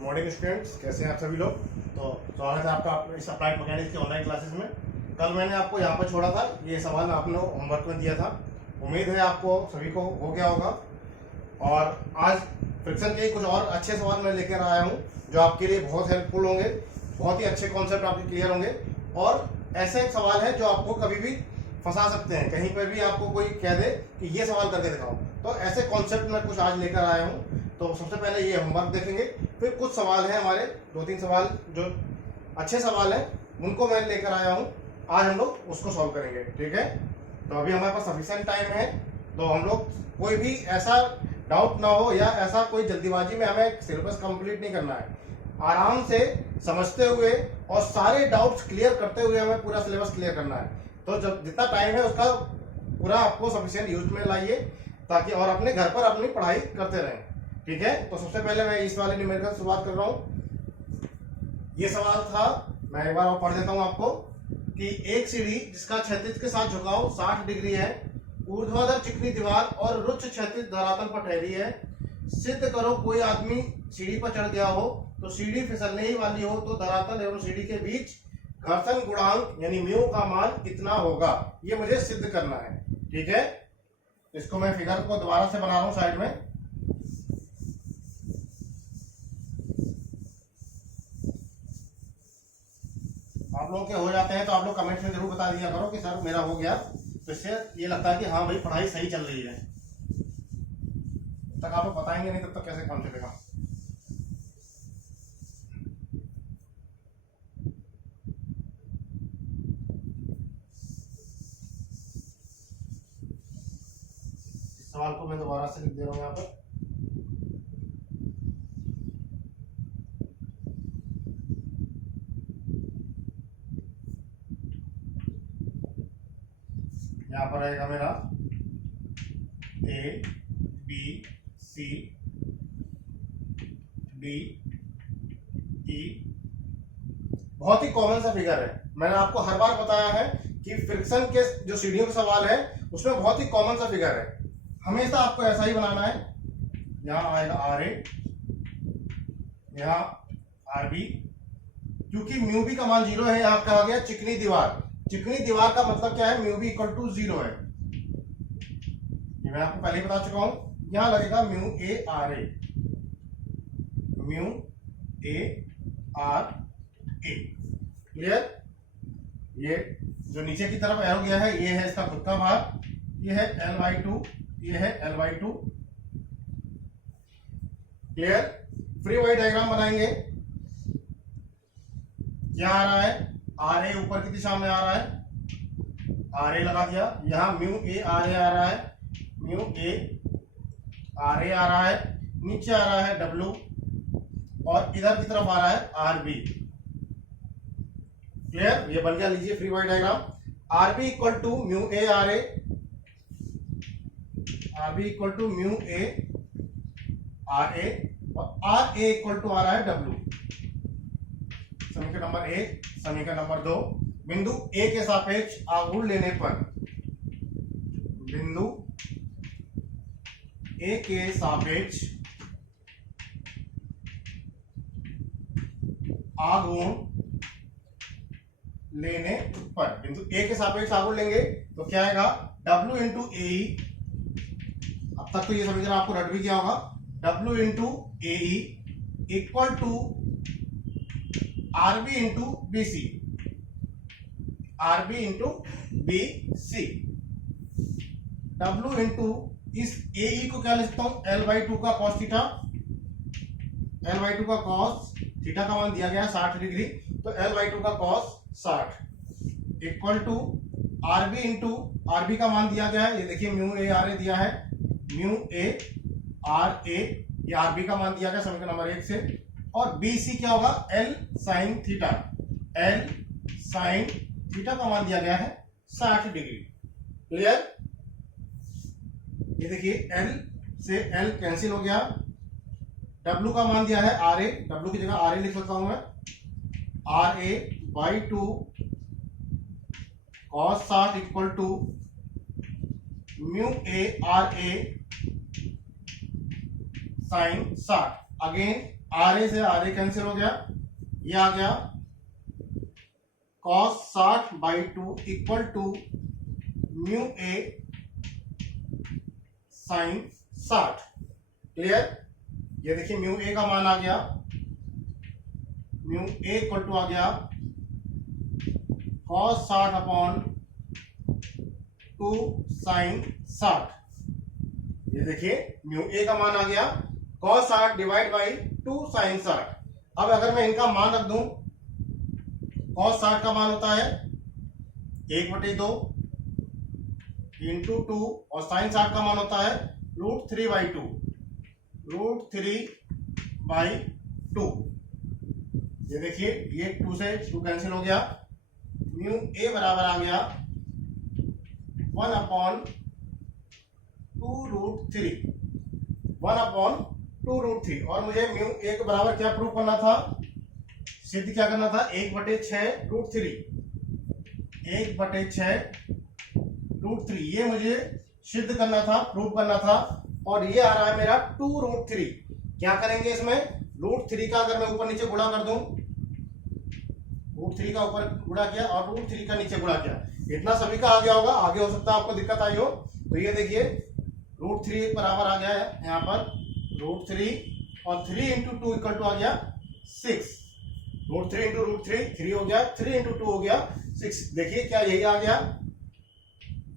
Good morning students, कैसे हैं आप सभी लोग। तो स्वागत है आपका इस अप्लाइड मैकेनिक्स की ऑनलाइन क्लासेस में। कल मैंने आपको यहाँ पर छोड़ा था, ये सवाल आपने होमवर्क में दिया था। उम्मीद है आपको सभी को हो गया होगा। और आज फ्रिक्शन के कुछ और अच्छे सवाल मैं लेकर आया हूँ जो आपके लिए बहुत हेल्पफुल होंगे। बहुत ही अच्छे कॉन्सेप्ट आपके क्लियर होंगे और ऐसे एक सवाल है जो आपको कभी भी फंसा सकते हैं। कहीं पर भी आपको कोई कह दे कि ये सवाल करके दिखाओ, तो ऐसे कॉन्सेप्ट मैं कुछ आज लेकर आया हूँ। तो सबसे पहले ये होमवर्क देखेंगे, फिर कुछ सवाल हैं हमारे, 2-3 सवाल जो अच्छे सवाल हैं उनको मैं लेकर आया हूँ। आज हम लोग उसको सॉल्व करेंगे, ठीक है। तो अभी हमारे पास सफिशिएंट टाइम है, तो हम लोग कोई भी ऐसा डाउट ना हो या ऐसा कोई जल्दीबाजी में हमें सिलेबस कंप्लीट नहीं करना है। आराम से समझते हुए और सारे डाउट्स क्लियर करते हुए हमें पूरा सिलेबस क्लियर करना है। तो जब जितना टाइम है उसका पूरा आपको सफिशिएंट यूज में लाइए, ताकि और अपने घर पर अपनी पढ़ाई करते रहें, ठीक है। तो सबसे पहले मैं इस वाले न्यूमेरिकल से शुरुआत कर रहा हूं। ये सवाल था, मैं एक बार और पढ़ देता हूं आपको कि एक सीढ़ी जिसका क्षैतिज के साथ झुकाव 60 डिग्री है, ऊर्ध्वाधर चिकनी दीवार और रुच्च क्षैतिज धरातल पर ठहरी है। सिद्ध करो कोई आदमी सीढ़ी पर चढ़ गया हो तो सीढ़ी फिसलने ही वाली हो तो धरातल एवं सीढ़ी के बीच घर्षण गुणांक यानी म्यू का मान कितना होगा। ये मुझे सिद्ध करना है, ठीक है। इसको मैं फिगर को दोबारा से बना रहा हूं साइड में। आप लोगों के हो जाते हैं तो आप लोग कमेंट्स में जरूर बता दिया करो कि सर मेरा हो गया, तो इससे ये लगता है कि हाँ भाई पढ़ाई सही चल रही है। तब तक आप लोग बताएंगे नहीं तब तक कैसे काम चलेगा। इस सवाल को मैं दोबारा से लिख दे रहा हूं यहाँ पर। यहाँ पर रहेगा मेरा A B C D E. बहुत ही कॉमन सा फिगर है, मैंने आपको हर बार बताया है कि फ्रिक्शन के जो सीढ़ियों का सवाल है उसमें बहुत ही कॉमन सा फिगर है, हमेशा आपको ऐसा ही बनाना है। यहाँ आएगा आर ए, यहाँ आर बी। क्योंकि म्यू बी का मान 0 है, यहाँ कहा गया चिकनी दीवार। चिकनी दीवार का मतलब क्या है, म्यू बी इक्वल टू 0 है। ये मैं आपको पहले ही बता चुका हूं। यहां लगेगा mu A R A, mu A R A. Clear. ये जो नीचे की तरफ एरो गया है ये है इसका खुद का भाग, ये है L/2, ये है L/2। Clear. Free body diagram बनाएंगे। क्या आ रहा है, आर ए ऊपर की दिशा में आ रहा है, आर ए लगा दिया। यहां म्यू ए आर ए आ रहा है, म्यू ए आर ए आ रहा है। नीचे आ रहा है डब्ल्यू और इधर की तरफ आ रहा है आर बी। क्लियर। ये बन गया, लीजिए free body diagram. R B equal to mu A R A, R B equal to mu A R A और आर ए इक्वल टू आ रहा है डब्ल्यू। समीकरण नंबर 1। समीकरण नंबर 2, बिंदु ए के सापेक्ष आघूर्ण लेने पर, बिंदु ए के सापेक्ष आघूर्ण लेने पर, बिंदु ए के सापेक्ष आघूर्ण लेंगे तो क्या आएगा, W इंटू ए। अब तक तो ये समीकरण आपको रट भी किया होगा। W into A equal to R B into B C, R B into B C. W into इस ए को क्या लिखता हूं, L/2 का कॉस थीटा, L/2 का कॉस थीटा का मान दिया गया है 60 डिग्री, तो L/2 का cos 60 equal to R B into R B का मान दिया गया है, ये देखिए म्यू ए आर ए दिया है, म्यू ए आर ए, ये आर बी का मान दिया गया समीकरण नंबर 1 से। और बी सी क्या होगा, L sine theta, L sine theta का मान दिया गया है 60 डिग्री। क्लियर। ये देखिए L से L कैंसिल हो गया, W का मान दिया है आर ए, W की जगह आर ए लिख सकता हूं मैं, R A by 2 cos 60 equal to mu A R A sine 60। Again RA से RA कैंसिल हो गया, ये आ गया cos 60/2 equal to mu A sin 60। Clear? ये देखिए म्यू A का मान आ गया, म्यू A इक्वल टू आ गया cos 60/2 sin 60। ये देखिए म्यू A का मान आ गया cos 60 डिवाइड बाई 2 sin 60। अब अगर मैं इनका मान रख दूं, cos 60 का मान होता है 1/2 इंटू 2 और sin 60 का मान होता है √3/2, √3/2। ये देखिए ये 2 से 2 कैंसिल हो गया, म्यू A बराबर आ गया 1/2√3, 1/2√3। और मुझे म्यू A के बराबर क्या प्रूव करना था, सिद्ध क्या करना था, 1/6√3, 1/6√3 ये मुझे सिद्ध करना था, प्रूव करना था। और ये आ रहा है मेरा 2√3। क्या करेंगे इसमें, √3 का अगर मैं ऊपर नीचे गुणा कर दूं, √3 का ऊपर गुणा किया और √3 का नीचे गुणा किया, इतना सभी का आ गया होगा। आगे हो सकता है आपको दिक्कत आई हो, तो ये देखिए √3 बराबर आ गया है यहाँ पर √3 और 3 इंटू 2 इक्वल टू आ गया 6। √3 इंटू √3 3 हो गया, 3 इंटू 2 हो गया 6। देखिए क्या यही आ गया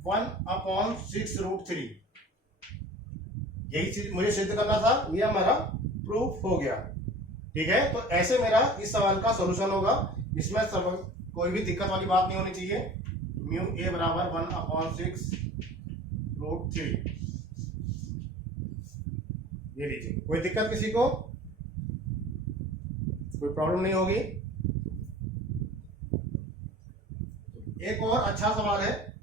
1/6√3। यही चीज मुझे सिद्ध करना था, ये हमारा प्रूफ हो गया। ठीक है, तो ऐसे मेरा इस सवाल का सॉल्यूशन होगा। इसमें सब कोई भी दिक्कत वाली बात नहीं होनी चाहिए। म्यू A बराबर 1/6√3। ये लीजिए, कोई दिक्कत किसी को, कोई प्रॉब्लम नहीं होगी। एक और अच्छा सवाल है,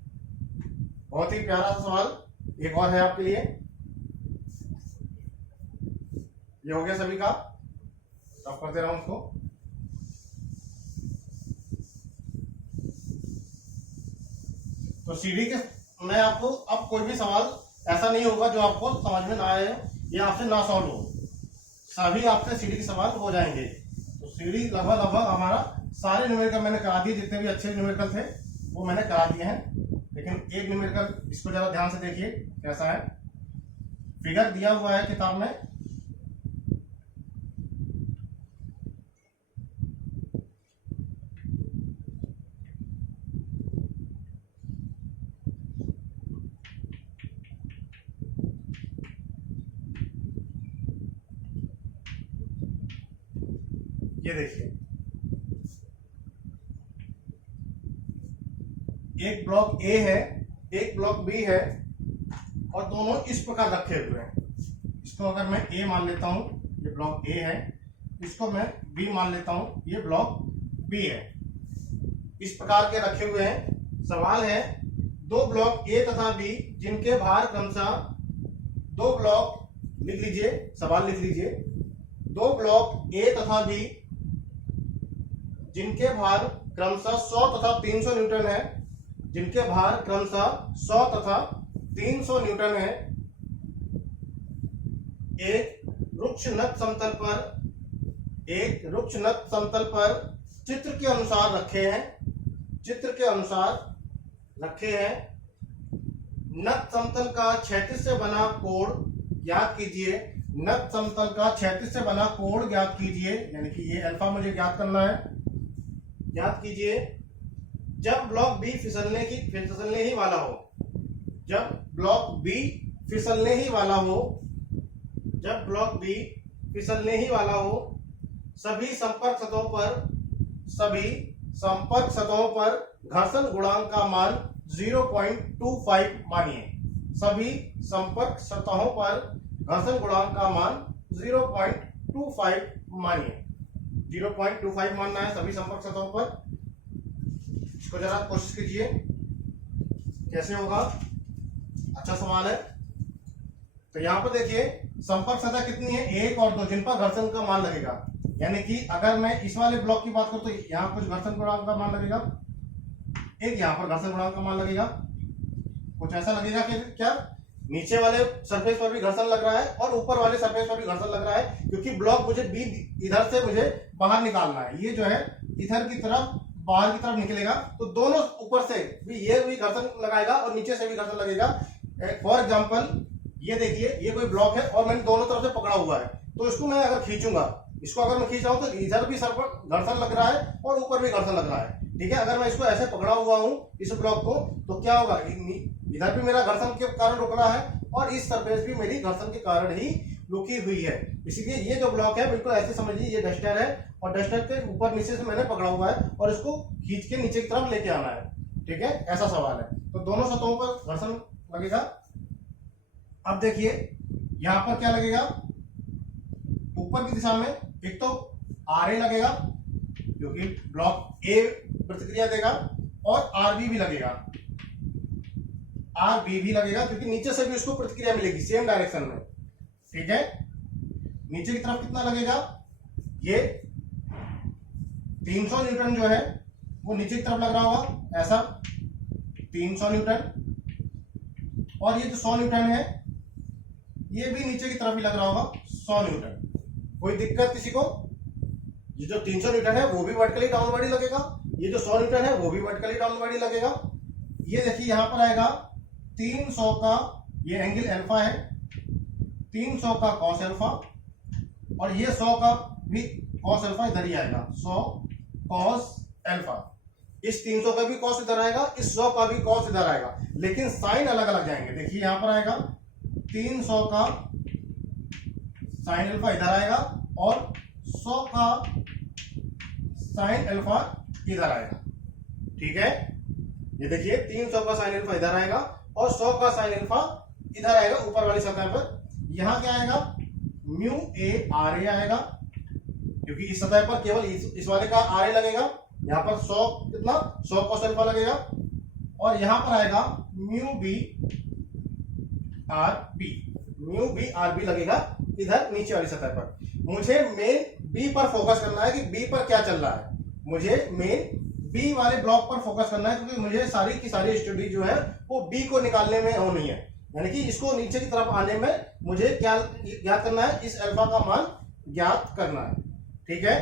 बहुत ही प्यारा सा सवाल, एक और है आपके लिए। ये हो गया सभी का, अब करते रहो उसको। तो सीढ़ी के मैं आपको अब कोई भी सवाल ऐसा नहीं होगा जो आपको समझ में ना आए या आपसे ना सॉल्व हो, सभी आपसे सीढ़ी के सवाल हो जाएंगे। तो सीढ़ी लगभग हमारा सारे न्यूमेरिकल मैंने करा दिए, जितने भी अच्छे न्यूमेरिकल थे वो मैंने करा दिए हैं। लेकिन एक न्यूमेरिकल, इसको जरा ध्यान से देखिए कैसा है। फिगर दिया हुआ है किताब में, ये देखिए एक ब्लॉक ए है, एक ब्लॉक बी है और दोनों इस प्रकार रखे हुए हैं। इसको अगर मैं ए मान लेता हूं, ये ब्लॉक ए है, इसको मैं बी मान लेता हूं, ये ब्लॉक बी है। इस प्रकार के रखे हुए हैं। सवाल है दो ब्लॉक ए तथा बी जिनके भार क्रमशः, दो ब्लॉक लिख लीजिए, सवाल लिख लीजिए, दो ब्लॉक ए तथा बी जिनके भार क्रमशः 100 तथा 300 न्यूटन है, जिनके भार क्रमशः 100 तथा 300 न्यूटन है, एक रुक्ष नत समतल पर, एक रुक्ष नत समतल पर चित्र के अनुसार रखे हैं, चित्र के अनुसार रखे हैं। नत समतल का क्षैतिज से बना कोण ज्ञात कीजिए, नत समतल का क्षैतिज से बना कोण ज्ञात कीजिए, यानी कि ये अल्फा मुझे ज्ञात करना है। ज्ञात कीजिए जब ब्लॉक बी फिसलने ही वाला हो, जब ब्लॉक बी फिसलने ही वाला हो, जब ब्लॉक बी फिसलने ही वाला हो, सभी संपर्क सतहों पर, सभी संपर्क सतहों पर घर्षण गुणांक का मान 0.25 मानिए। सभी संपर्क सतहों पर घर्षण गुणांक का मान 0.25 मानिए। 0.25 मानना है सभी संपर्क सतहों पर। इसको जरा कोशिश कीजिए कैसे होगा, अच्छा सवाल है। तो यहाँ पर देखिए संपर्क सतह कितनी है, 1 और 2, जिन पर घर्षण का मान लगेगा। यानी कि अगर मैं इस वाले ब्लॉक की बात करूं तो यहाँ कुछ घर्षण गुणांक का मान लगेगा, एक यहाँ पर घर्षण गुणांक का मान लगेगा, कुछ ऐसा लगेगा कि क्या नीचे वाले सरफेस पर भी घर्षण लग रहा है और ऊपर वाले सरफेस पर भी घर्षण लग रहा है, क्योंकि ब्लॉक मुझे बी इधर से मुझे बाहर निकालना है। ये जो है इधर की तरफ बाहर की तरफ निकलेगा, तो दोनों ऊपर से भी ये भी घर्षण लगाएगा और नीचे से भी घर्षण लगेगा। फॉर एग्जाम्पल ये देखिए, ये कोई ब्लॉक है और मैंने दोनों तरफ से पकड़ा हुआ है, तो इसको मैं अगर खींचूंगा, इसको अगर मैं खींच रहा हूं तो इधर भी सर पर घर्षण लग रहा है और ऊपर भी घर्षण लग रहा है। ठीक है, अगर मैं इसको ऐसे पकड़ा हुआ हूं इस ब्लॉक को, तो क्या होगा, इधर भी मेरा घर्षण के कारण रुक रहा है और इस सरफेस भी मेरी घर्षण के कारण ही रुकी हुई है। इसीलिए ये जो ब्लॉक है बिल्कुल ऐसे समझिए, ये डस्टर है और डस्टर के ऊपर नीचे से मैंने पकड़ा हुआ है और इसको खींच के नीचे की तरफ लेके आना है। ठीक है, ऐसा सवाल है। तो दोनों सतहों पर घर्षण लगेगा। अब देखिए यहां पर क्या लगेगा, ऊपर की दिशा में एक तो आर ए लगेगा क्योंकि ब्लॉक ए प्रतिक्रिया देगा, और आर बी भी लगेगा, आर बी भी लगेगा क्योंकि नीचे से भी उसको प्रतिक्रिया मिलेगी सेम डायरेक्शन में। ठीक है, नीचे की तरफ कितना लगेगा, ये 300 न्यूटन जो है वो नीचे की तरफ लग रहा होगा, ऐसा 300 न्यूटन, और ये जो 100 न्यूटन है ये भी नीचे की तरफ ही लग रहा होगा 100 न्यूटन। कोई दिक्कत किसी को? ये जो 300 न्यूटन है वो भी वर्टिकली डाउनवर्ड ही लगेगा, ये जो 100 न्यूटन है वो भी वर्टिकली डाउनवर्ड ही लगेगा। ये देखिए यहां पर आएगा 300 का, ये एंगल अल्फा है, 300 का कॉस अल्फा, और ये 100 का भी कॉस अल्फा इधर ही आएगा, 100 कॉस अल्फा। इस 300 का भी कॉस इधर आएगा, इस 100 का भी कॉस इधर आएगा, लेकिन साइन अलग अलग जाएंगे। देखिए यहां पर आएगा 300 का साइन अल्फा इधर आएगा और 100 का साइन अल्फा इधर आएगा। ठीक है, ये देखिए 300 का साइन अल्फा इधर आएगा और 100 का साइन अल्फा इधर आएगा ऊपर वाली सतह पर। यहां क्या आएगा, म्यू ए आर ए आएगा, क्योंकि इस सतह पर केवल इस वाले का आर ए लगेगा। यहां पर 100 कितना, 100 कॉस अल्फा लगेगा, और यहां पर आएगा mu B R B, mu B R B लगेगा इधर नीचे वाली सतह पर। मुझे मेन बी पर फोकस करना है कि बी पर क्या चल रहा है, मुझे मेन बी वाले ब्लॉक पर फोकस करना है, क्योंकि मुझे सारी की सारी स्टडी जो है वो बी को निकालने में होनी है, यानी कि इसको नीचे की तरफ आने में मुझे क्या ज्ञात करना है, इस अल्फा का मान ज्ञात करना है। ठीक है,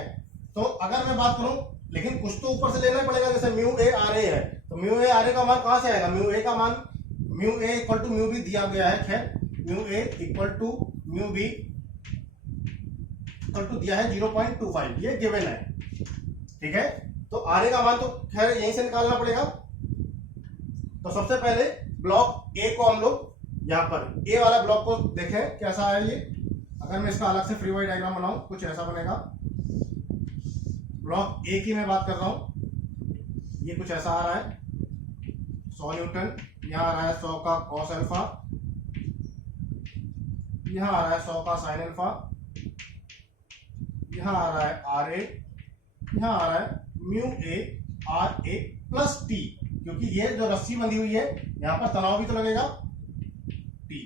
तो अगर मैं बात करूं, लेकिन कुछ तो ऊपर से लेना पड़ेगा, जैसे म्यू ए आर ए है, तो म्यू ए आर ए का मान कहां से आएगा, म्यू ए का मान, mu A equal to mu B दिया गया है, खैर mu A equal to mu B equal to दिया है 0.25, ये गिवन है। ठीक है, तो आर ए का मान तो खैर यहीं से निकालना पड़ेगा। तो सबसे पहले ब्लॉक ए को हम लोग यहां पर ए वाला ब्लॉक को देखें कैसा है ये। अगर मैं इसका अलग से फ्री बॉडी डायग्राम बनाऊं कुछ ऐसा बनेगा। ब्लॉक ए की मैं बात कर रहा हूं, ये कुछ ऐसा आ रहा है, 100 न्यूटन, यहां आ रहा है 100 का कॉस अल्फा, यहां आ रहा है 100 का साइन अल्फा, यहां आ रहा है आर ए, यहां आ रहा है mu A R A plus T, क्योंकि ये जो रस्सी बंधी हुई है यहां पर तनाव भी तो लगेगा, T,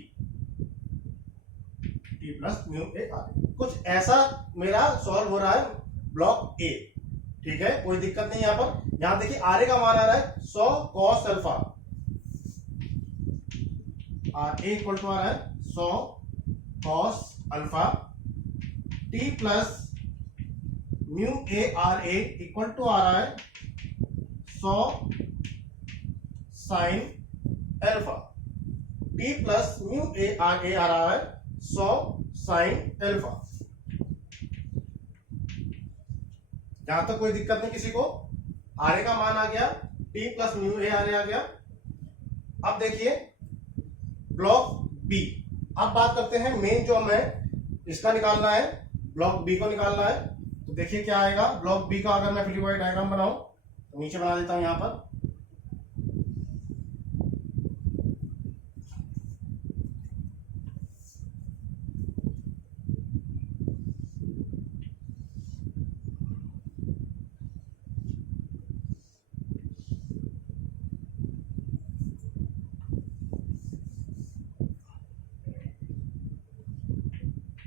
T plus mu A R A. कुछ ऐसा मेरा सॉल्व हो रहा है ब्लॉक ए। ठीक है, कोई दिक्कत नहीं यहां पर। यहां देखिए आर ए का मान आ रहा है 100 cos alpha, R A equal to आ रहा है 100 cos alpha, T plus mu A R A equal to आ रहा है 100 sine alpha, T plus mu A R A आ रहा है 100 साइन अल्फा। यहां तक कोई दिक्कत नहीं किसी को, आर ए का मान आ गया, T plus mu A R A आ गया। अब देखिए ब्लॉक बी, अब बात करते हैं मेन जो हमें इसका निकालना है, ब्लॉक बी को निकालना है। तो देखिए क्या आएगा ब्लॉक बी का, अगर मैं फ्री बॉडी डायग्राम बनाऊं तो नीचे बना देता हूं यहां पर।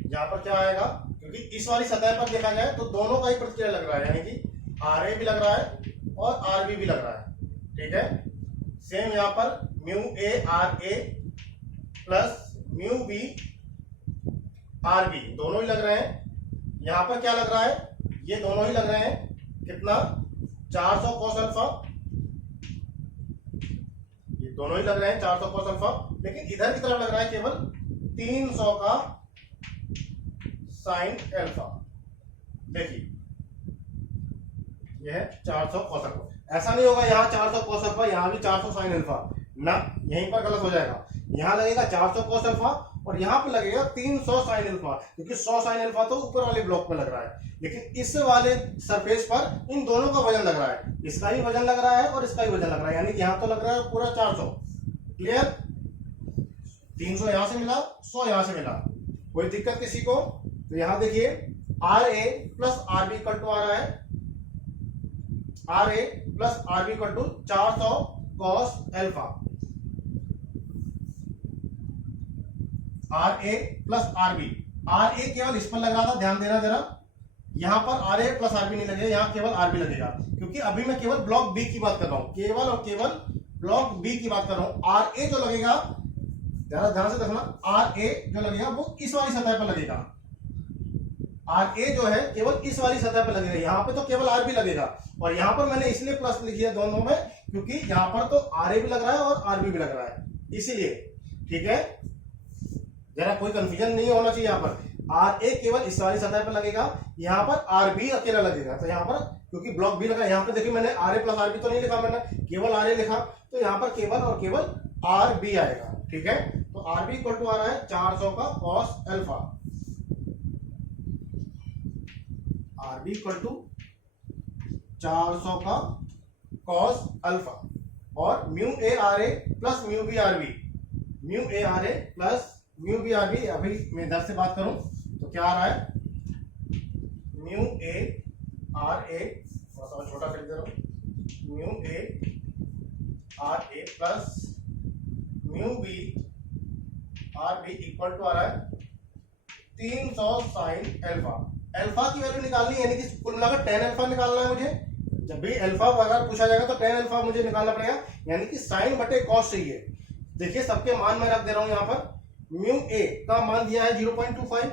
यहां पर क्या आएगा, क्योंकि इस वाली सतह पर देखा जाए तो दोनों का ही प्रतिक्रिया लग रहा है, यानी कि आर ए भी लग रहा है और आर बी भी लग रहा है। ठीक है, सेम यहां पर mu A R A plus mu B R B, दोनों ही लग रहे हैं। यहां पर क्या लग रहा है, ये दोनों ही लग रहे हैं, कितना 400 cos अल्फा, ये दोनों ही लग रहे हैं 400 cos अल्फा, लेकिन इधर की तरफ लग रहा है केवल 300 का साइन अल्फा। देखिए ये है 400 cos अल्फा, ऐसा नहीं होगा यहाँ 400 cos अल्फा यहाँ भी 400 साइन अल्फा ना, यहीं पर गलत हो जाएगा। यहाँ लगेगा 400 cos अल्फा और यहाँ पर लगेगा 300 साइन अल्फा, क्योंकि 100 साइन अल्फा तो ऊपर वाले ब्लॉक में लग रहा है, लेकिन इस वाले सरफेस पर इन दोनों का वजन लग रहा है, इसका ही वजन लग रहा है और इसका ही वजन लग रहा है, यानी कि यहाँ तो लग रहा है पूरा 400। क्लियर, 300 यहां से मिला, 100 यहां से मिला, कोई दिक्कत किसी को? तो यहां देखिए R A plus R B equal to आ रहा है, R A plus R B equal to 400 cos alpha, R A plus R B. R A केवल इस पर लग रहा था, ध्यान देना जरा, यहां पर R A plus R B नहीं लगेगा, यहां केवल आर बी लगेगा, क्योंकि अभी मैं केवल ब्लॉक बी की बात कर रहा हूं, केवल और केवल ब्लॉक बी की बात कर रहा हूं। आर ए जो लगेगा, जरा ध्यान से देखना, आर ए जो लगेगा वो इस वाली सतह पर लगेगा, आर ए जो है केवल इस वाली सतह पर लगेगा, यहां पे तो केवल आर बी लगेगा, और यहां पर मैंने इसलिए प्लस लिख दिया दोनों में, क्योंकि यहां पर तो आर ए भी लग रहा है और आर बी भी लग रहा है, इसीलिए। ठीक है, जरा कोई कंफ्यूजन नहीं होना चाहिए। यहाँ पर आर ए केवल इस वाली सतह पर लगेगा, यहाँ पर आर बी अकेला लगेगा, तो यहाँ पर क्योंकि ब्लॉक बी लगा, यहाँ पर देखिए मैंने R A plus R B तो नहीं लिखा, मैंने केवल आर ए लिखा, तो यहाँ पर केवल और केवल आर बी आएगा। ठीक है, तो आर बी इक्वल टू आ रहा है 400 का cos alpha, R B equal to 400 का cos अल्फा, और mu A R A plus mu B R B, mu A R A plus mu B R B, अभी मैं इधर से बात करूं तो क्या आ रहा है, म्यू ए आर ए, थोड़ा सा छोटा कर दे रहा हूं, mu A R A plus mu B R B equal to आ रहा है 300 साइन अल्फा। अल्फा की वैल्यू निकालनी है, यानी कि कुल मिलाकर 10 अल्फा निकालना है मुझे। जब भी अल्फा अगर पूछा जाएगा तो 10 अल्फा मुझे निकालना पड़ेगा, यानी कि साइन बटे कॉस चाहिए। देखिए सबके मान मैं रख दे रहा हूं यहाँ पर, म्यू ए का मान दिया है 0.25,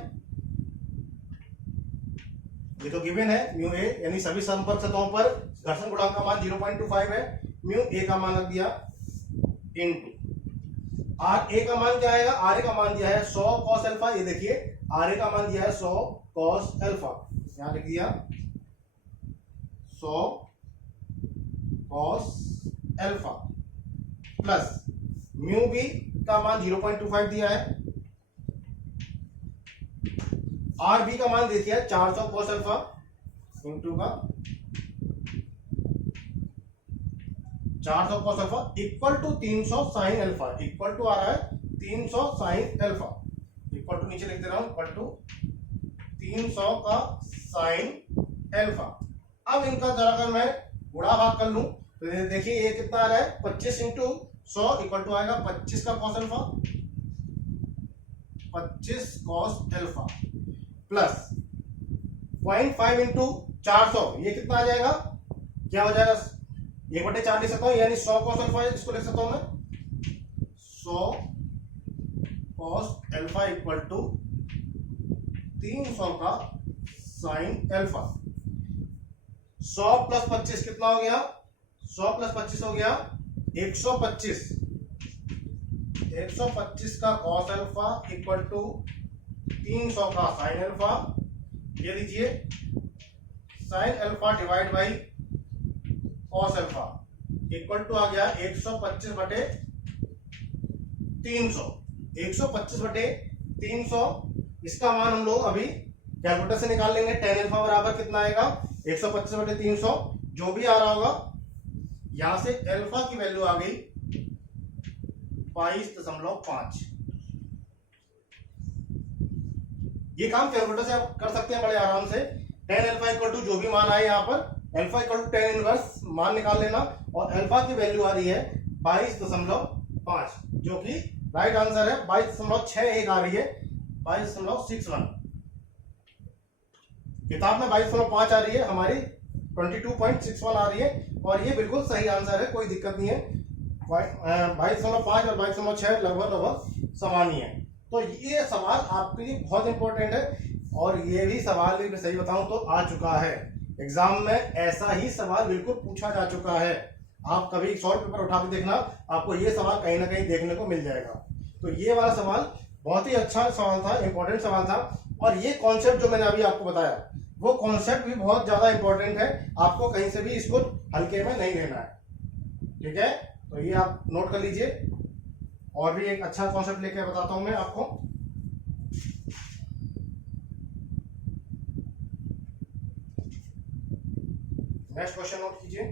ये तो गिवन है म्यू ए, यानी सभी संपर्क सतहों पर घर्षण गुणांक का मान 0.25 है, म्यू ए का मान रख दिया इनटू आर ए का मान क्या आएगा, आर ए का मान दिया है 100 cos अल्फा, ये देखिए आर ए का मान दिया है 100 cos अल्फा, यहां लिख दिया 100 cos alpha, plus mu B का मान 0.25 दिया है, आर बी का मान दे दिया है 400 cos अल्फा इंटू का 400 cos alpha equal to 300 sine alpha, equal to आ रहा है 300 साइन अल्फा, इक्वल टू नीचे लिख दे रहा हूं, इक्वल टू 300 का साइन अल्फा। अब इनका जरा अगर मैं गुणा भाग कर लूं तो देखिए ये कितना आ रहा है, 25 इंटू 100 इक्वल टू आएगा 25 का cos alpha, 25 cos alpha plus 0.5 into 400, ये कितना आ जाएगा, क्या हो जाएगा, 1/4 लिख सकता हूं, यानी 100 cos अल्फा इसको लिख सकता हूं मैं, 100 cos अल्फा इक्वल टू 300 का साइन अल्फा। 100 प्लस 25 कितना हो गया, 100 प्लस 25 हो गया 125, 125 का cos अल्फा इक्वल टू 300 का साइन अल्फा, ये लीजिए sine alpha divide by cos alpha equal to आ गया 125 बटे 300, 125 बटे 300, इसका मान हम लोग अभी कैलकुलेटर से निकाल लेंगे। tan अल्फा बराबर कितना आएगा, 125 बटे 300, जो भी आ रहा होगा, यहां से अल्फा की वैल्यू आ गई 22.5। ये काम कैलकुलेटर से आप कर सकते हैं बड़े आराम से। tan अल्फा इक्वल टू जो भी मान आए यहाँ पर, alpha equal to tan inverse मान निकाल लेना, और अल्फा की वैल्यू आ रही है 22.5, जो कि राइट आंसर है। 22.61 आ रही है, 22.61, किताब में 22.5 आ रही है, हमारी 22.61 आ रही है, और ये बिल्कुल सही आंसर है, कोई दिक्कत नहीं है। 22.5 और 22.6 लगभग समान ही है। तो ये सवाल आपके लिए बहुत इंपॉर्टेंट है, और ये भी सवाल भी सही बताऊं तो आ चुका है एग्जाम में, ऐसा ही सवाल बिल्कुल पूछा जा चुका है। आप कभी सॉल्व पेपर उठा के देखना, आपको ये सवाल कहीं ना कहीं देखने को मिल जाएगा। तो ये वाला सवाल बहुत ही अच्छा सवाल था, इंपॉर्टेंट सवाल था। और ये कॉन्सेप्ट जो मैंने अभी आपको बताया, वो कॉन्सेप्ट भी बहुत ज्यादा इंपॉर्टेंट है, आपको कहीं से भी इसको हल्के में नहीं लेना है, ठीक है। तो ये आप नोट कर लीजिए। और भी एक अच्छा कॉन्सेप्ट लेके बताता हूं मैं आपको। नेक्स्ट क्वेश्चन नोट कीजिए।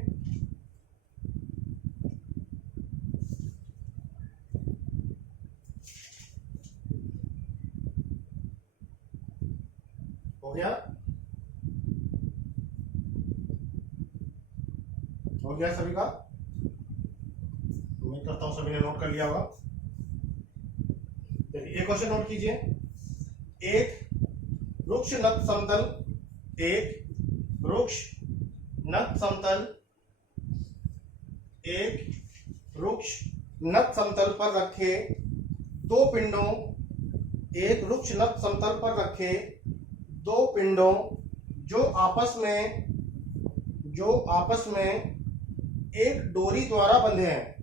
हो गया? हो गया सभी का? उम्मीद करता हूं सभी ने नोट कर लिया होगा। देखिए एक क्वेश्चन नोट कीजिए। एक वृक्ष नत समतल, एक वृक्ष नत समतल, एक वृक्ष नत समतल पर रखे दो पिंडों, एक वृक्ष नत समतल पर रखे दो पिंडों जो आपस में एक डोरी द्वारा बंधे हैं,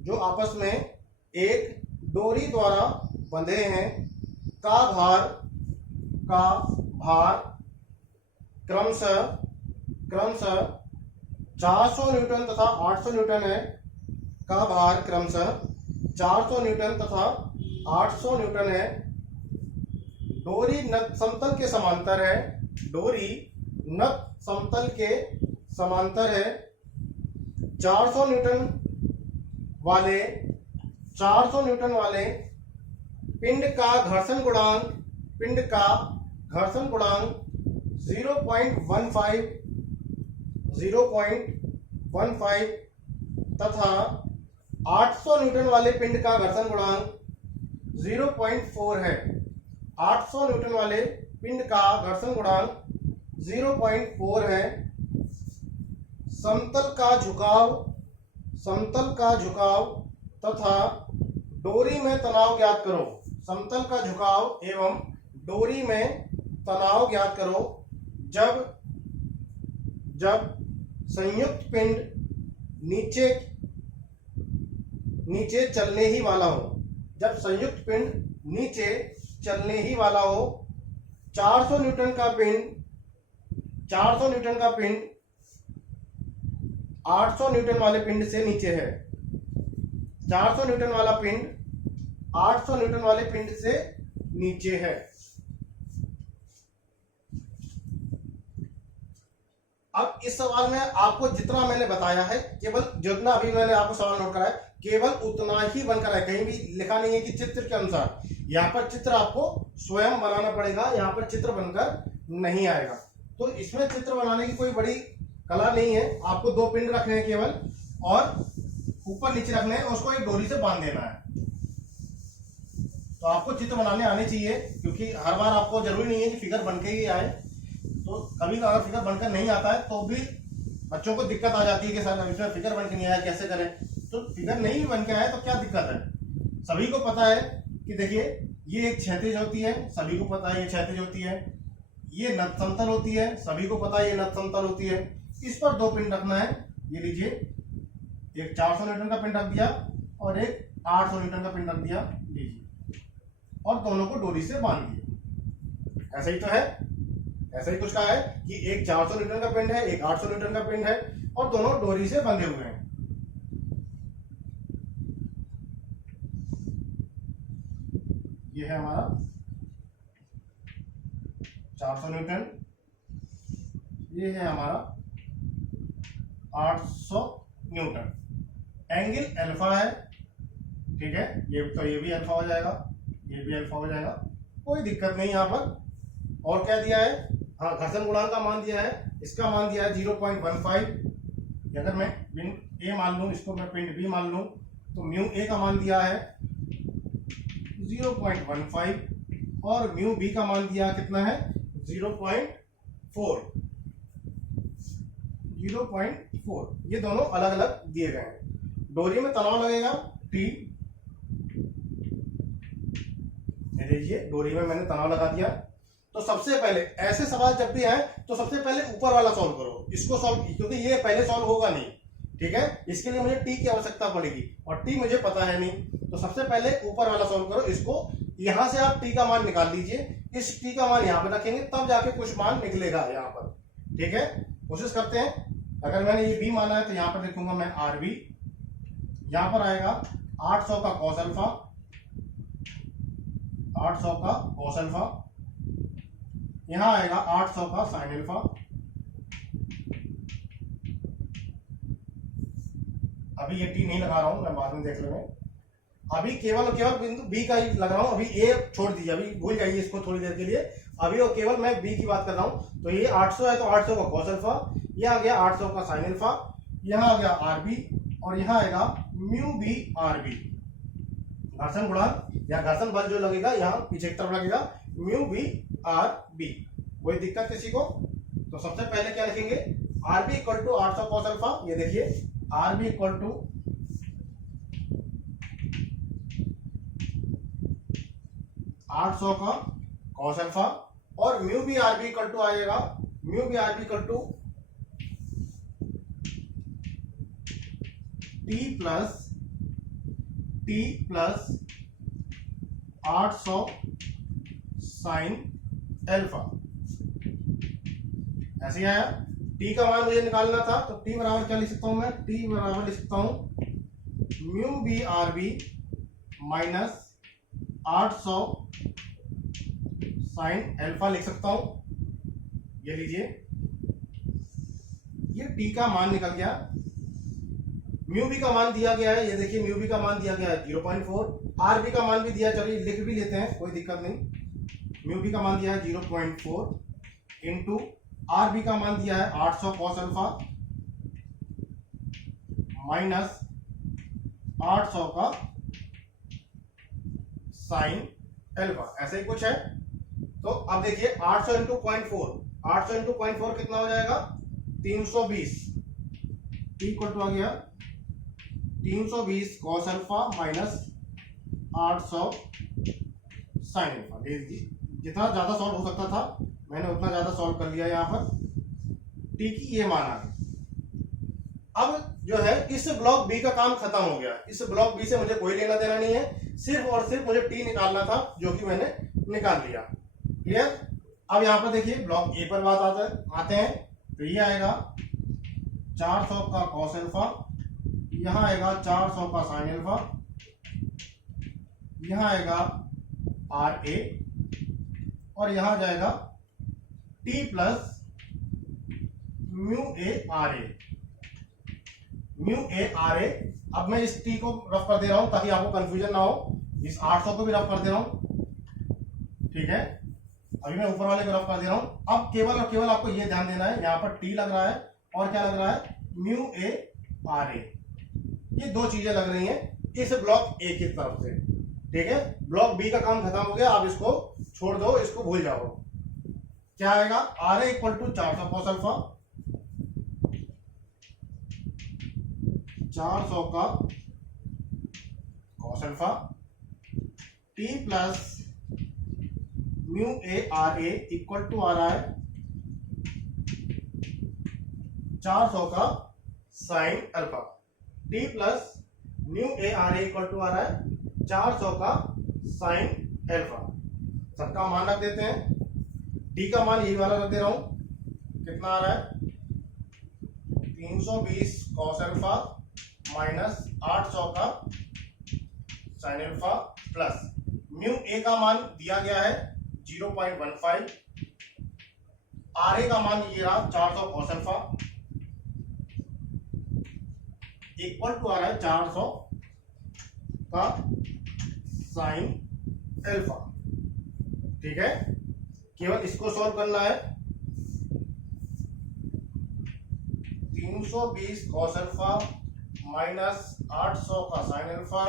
जो आपस में एक डोरी द्वारा बंधे हैं, का भार क्रमशः 400 न्यूटन तथा 800 न्यूटन है, का भार क्रमशः 400 न्यूटन तथा 800 न्यूटन है। डोरी नत समतल के समांतर है, डोरी नत समतल के समांतर है। 400 न्यूटन वाले पिंड का घर्षण गुणांक 0.15 तथा 800 न्यूटन वाले पिंड का घर्षण गुणांक 0.4 है। 800 न्यूटन वाले पिंड का घर्षण गुणांक 0.4 है। समतल का झुकाव तथा डोरी में तनाव ज्ञात करो। समतल का झुकाव एवं डोरी में तनाव ज्ञात करो जब संयुक्त पिंड नीचे चलने ही वाला हो। जब संयुक्त पिंड नीचे चलने ही वाला हो। 400 न्यूटन का पिंड 800 न्यूटन वाले पिंड से नीचे है। 400 न्यूटन वाला पिंड 800 न्यूटन वाले पिंड से नीचे है। अब इस सवाल में आपको जितना मैंने बताया है, केवल जितना अभी मैंने आपको सवाल नोट कराया, केवल उतना ही बनकर है। कहीं भी लिखा नहीं है कि चित्र के अनुसार। यहाँ पर चित्र आपको स्वयं बनाना पड़ेगा, यहाँ पर चित्र बनकर नहीं आएगा। तो इसमें चित्र बनाने की कोई बड़ी कला नहीं है। आपको दो पिंड रखने हैं केवल, और ऊपर नीचे रखने हैं, उसको एक डोरी से बांध देना है। तो आपको चित्र बनाने आने चाहिए, क्योंकि हर बार आपको जरूरी नहीं है कि फिगर बनके ही आए। तो कभी अगर फिगर बनकर नहीं आता है तो भी बच्चों को दिक्कत आ जाती है कि सर इसमें फिगर बनकर नहीं आया, कैसे करें। तो फिगर नहीं भी बन के आया तो क्या दिक्कत है। सभी को पता है कि देखिए ये एक क्षैतिज होती है, सभी को पता है ये क्षैतिज होती है। ये नत समतल होती है, सभी को पता है ये नत समतल होती है। इस पर दो पिंड रखना है। ये लीजिए, एक 400 न्यूटन का पिंड रख दिया और एक 800 न्यूटन का पिंड रख दिया, लीजिए, और दोनों को डोरी से बांध दिया। ऐसा ही तो है, ऐसा ही कुछ कहा है कि एक 400 न्यूटन का पिंड है, एक 800 न्यूटन का पिंड है, और दोनों डोरी से बंधे हुए हैं। ये है हमारा 400 न्यूटन, ये है हमारा 800 न्यूटन। एंगल अल्फा है, ठीक है। ये तो ये भी अल्फा हो जाएगा, ये भी अल्फा हो जाएगा, कोई दिक्कत नहीं यहाँ पर। और क्या दिया है, हाँ घर्षण गुणांक का मान दिया है, इसका मान दिया है 0.15। अगर मैं पिंड ए मान लूं, इसको मैं पिंड बी मान लूं, तो म्यू ए का मान दिया है 0.15 और म्यू बी का मान दिया कितना है 0.4। ये दोनों अलग अलग दिए गए हैं। डोरी में तनाव लगेगा T, ये देखिए डोरी में मैंने तनाव लगा दिया। तो सबसे पहले ऐसे सवाल जब भी आए तो सबसे पहले ऊपर वाला सॉल्व करो, इसको सॉल्व, क्योंकि ये पहले सॉल्व होगा नहीं, ठीक है। इसके लिए मुझे टी की आवश्यकता पड़ेगी और टी मुझे पता है नहीं, तो सबसे पहले ऊपर वाला सॉल्व करो। इसको यहां से आप टी का मान निकाल लीजिए, इस टी का मान यहाँ पे रखेंगे तब जाके कुछ मान निकलेगा यहाँ पर, ठीक है। कोशिश करते हैं। अगर मैंने ये बी माना है तो यहाँ पर लिखूंगा मैं आर बी, यहाँ पर आएगा 800 का कॉस अल्फा, 800 का कॉस अल्फा, यहां आएगा 800 का साइन अल्फा। अभी ये टी नहीं लगा रहा हूं मैं, बाद में देख लूंगा। अभी केवल और केवल बिंदु बी का ही लग रहा हूं, अभी ए छोड़ दीजिए, अभी भूल जाइए इसको थोड़ी देर के लिए। अभी और केवल मैं बी की बात कर रहा हूं। तो ये 800 है तो 800 का कॉस अल्फा, ये आ गया 800 का साइन अल्फा, यहां आ गया आर बी और यहां आएगा म्यू बी आर बी। घर्षण गुणांक या घर्षण बल जो लगेगा यहाँ पीछे की तरफ लगेगा म्यू बी आर बी। कोई दिक्कत किसी को? तो सबसे पहले क्या लिखेंगे, R B equal to 800 cos alpha. ये देखिए आर बी इक्वल टू 800 का कॉस अल्फा और mu B R B equal to आएगा, mu B R B equal to T plus 800 sine alpha. ऐसे ही आया। टी का मान मुझे निकालना था तो टी बराबर क्या लिख सकता हूं मैं, टी बराबर लिख सकता हूं mu B R B minus 800 sine alpha लिख सकता हूं। ये लीजिए, ये टी का मान निकल गया। म्यू बी का मान दिया गया है, ये देखिए म्यू बी का मान दिया गया है 0.4, आर बी का मान भी दिया, चलिए लिख भी लेते हैं, कोई दिक्कत नहीं। म्यू बी का मान दिया है 0.4 इंटू आर बी का मान दिया है 800 कॉस अल्फा माइनस 800 का साइन अल्फा, ऐसे ही कुछ है। तो अब देखिए 800 इंटू 0.4, 800 इंटू 0.4 कितना हो जाएगा 320, इक्वल टू आ गया 320 cos alpha minus 800 sine alpha. ले लीजिए, जितना ज्यादा सॉल्व हो सकता था मैंने उतना ज्यादा सॉल्व कर लिया। यहाँ पर टी की ये मान आ गई। अब जो है इस ब्लॉक बी का काम खत्म हो गया। इस ब्लॉक बी से मुझे कोई लेना देना नहीं है, सिर्फ और सिर्फ मुझे टी निकालना था, जो कि मैंने निकाल लिया। क्लियर? अब यहाँ पर देखिए ब्लॉक ए पर बात आते हैं। तो ये आएगा 400 का कॉस अल्फा, यहाँ आएगा 400 का साइन अल्फा, यहाँ आएगा आर ए और यहाँ जाएगा T plus mu A R A, mu A R A. अब मैं इस टी को रफ कर दे रहा हूं ताकि आपको कंफ्यूजन ना हो। इस 800 को भी रफ कर दे रहा हूं, ठीक है। अभी मैं ऊपर वाले को रफ कर दे रहा हूं। अब केवल और केवल आपको ये ध्यान देना है, यहाँ पर टी लग रहा है और क्या लग रहा है म्यू ए आर ए, ये दो चीजें लग रही हैं इस ब्लॉक ए की तरफ से, ठीक है। ब्लॉक बी का काम खत्म हो गया, आप इसको छोड़ दो, इसको भूल जाओ। क्या आएगा R A equal to 400 cos alpha, 400 का cos alpha, T plus mu A R A equal to आ रहा है 400 का sine alpha, T plus mu A R A equal to आ रहा है 400 का साइन अल्फा। सबका मान रख देते हैं। डी का मान यही वाला रख दे रहा हूं, कितना आ रहा है 320 कॉस अल्फा माइनस 800 का sine alpha plus mu A का मान दिया गया है 0.15, आर ए का मान ये रहा 400 कॉस अल्फा इक्वल टू आ रहा है 400 का साइन अल्फा, ठीक है। केवल इसको सॉल्व करना है। 320 कॉस अल्फा माइनस 800 का साइन अल्फा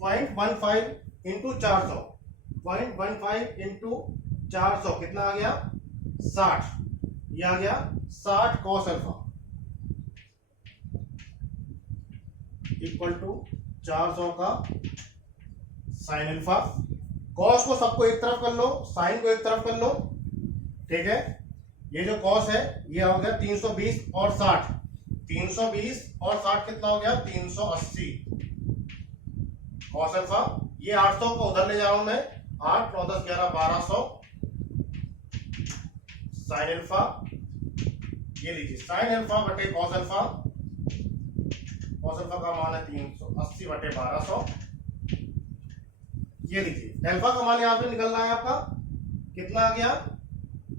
0.15 इंटू 400, 0.15 इंटू 400 कितना आ गया 60, ये आ गया 60 कॉस अल्फा इक्वल टू 400 का साइन अल्फा। कॉस को सबको एक तरफ कर लो, साइन को एक तरफ कर लो, ठीक है। ये जो कॉस है ये हो गया 320 और 60, 320 और 60 कितना हो गया 380 कॉस अल्फा। ये 800 को उधर ले जा रहा हूं मैं, 8 9 10 11 1200 साइन अल्फा। ये लीजिए साइन अल्फा बटे कॉस अल्फा, कॉस अल्फा का मान है 380 बटे 1200। ये लीजिए अल्फा का मान यहां पे निकल रहा है आपका कितना आ गया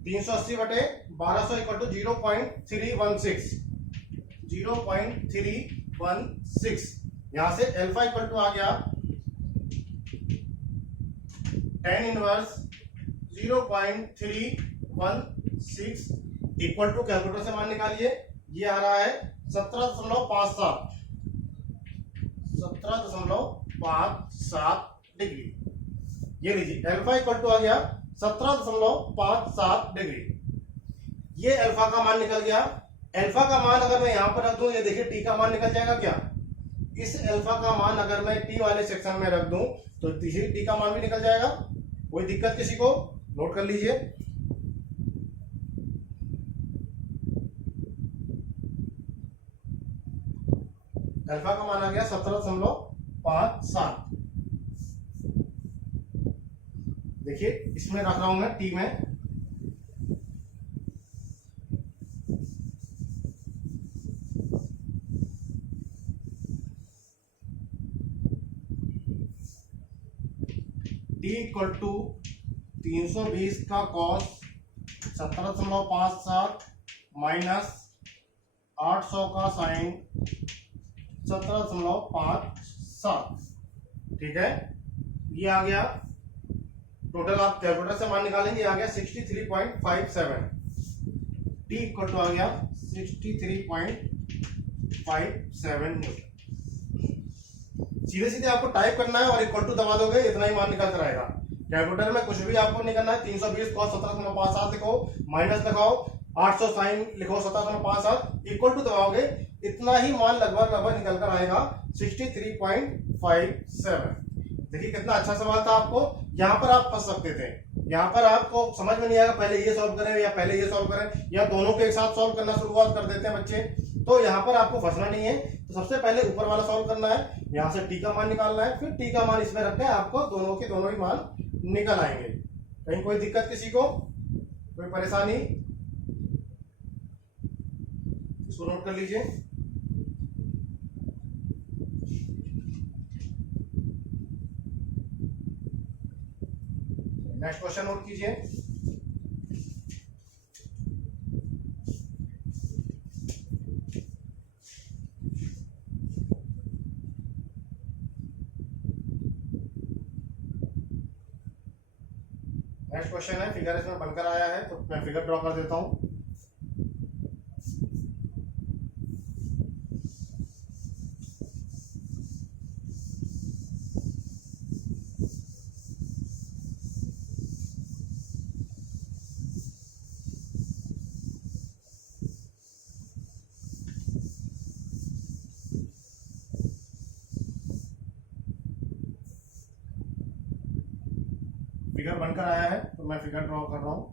380 बटे 1200 इक्वल टू 0.316, 0.316। यहां से अल्फा इक्वल टू आ गया tan inverse 0.316 equal to, calculator से मान निकालिए, ये आ रहा है 17.57, 17.57 डिग्री। ये लीजिए अल्फा इक्वल टू आ गया 17.57 डिग्री। ये अल्फा का मान निकल गया। अल्फा का मान अगर मैं यहां पर रख दूं, ये देखिए टी का मान निकल जाएगा क्या। इस अल्फा का मान अगर मैं टी वाले सेक्शन में रख दूं तो टी का मान भी निकल जाएगा। कोई दिक्कत किसी को, नोट कर लीजिए। अल्फा का मान आ गया 17.57। देखिए इसमें रख रहा हूं मैं टी में, टी इक्वल टू 320 का कॉस 17.57 माइनस 800 का साइन 17.57, ठीक है। ये आ गया टोटल, आप कैलकुलेटर से मान निकालेंगे, आ गया 63.57। टी इक्वल टू आ गया 63.57 न्यूटन। सीधे सीधे आपको टाइप करना है और इक्वल टू दबा दोगे, इतना ही मान निकल कर आएगा। कैलकुलेटर में कुछ भी आपको नहीं करना है। 320 कॉस 17.57 लिखो, माइनस लगाओ 800 साइन लिखो 17.57, इक्वल टू दबाओगे, इतना ही मान लगभग निकल कर आएगा 63.57। देखिए कितना अच्छा सवाल था। आपको यहाँ पर आप फंस सकते थे, यहाँ पर आपको समझ में नहीं आएगा पहले ये सॉल्व करें या पहले ये सॉल्व करें या दोनों को एक साथ सॉल्व करना शुरुआत कर देते हैं बच्चे। तो यहाँ पर आपको फंसना नहीं है। तो सबसे पहले ऊपर वाला सॉल्व करना है, यहाँ से टी का मान निकालना है, फिर टी का मान इसमें रख के आपको दोनों के दोनों ही मान निकल आएंगे। कहीं कोई दिक्कत किसी को, कोई परेशानी, इसको नोट कर लीजिए। नेक्स्ट क्वेश्चन नोट कीजिए। नेक्स्ट क्वेश्चन है, फिगर इसमें बनकर आया है तो मैं फिगर ड्रॉ कर देता हूं। फिगर बनकर आया है तो मैं फिगर ड्रॉ कर रहा हूं।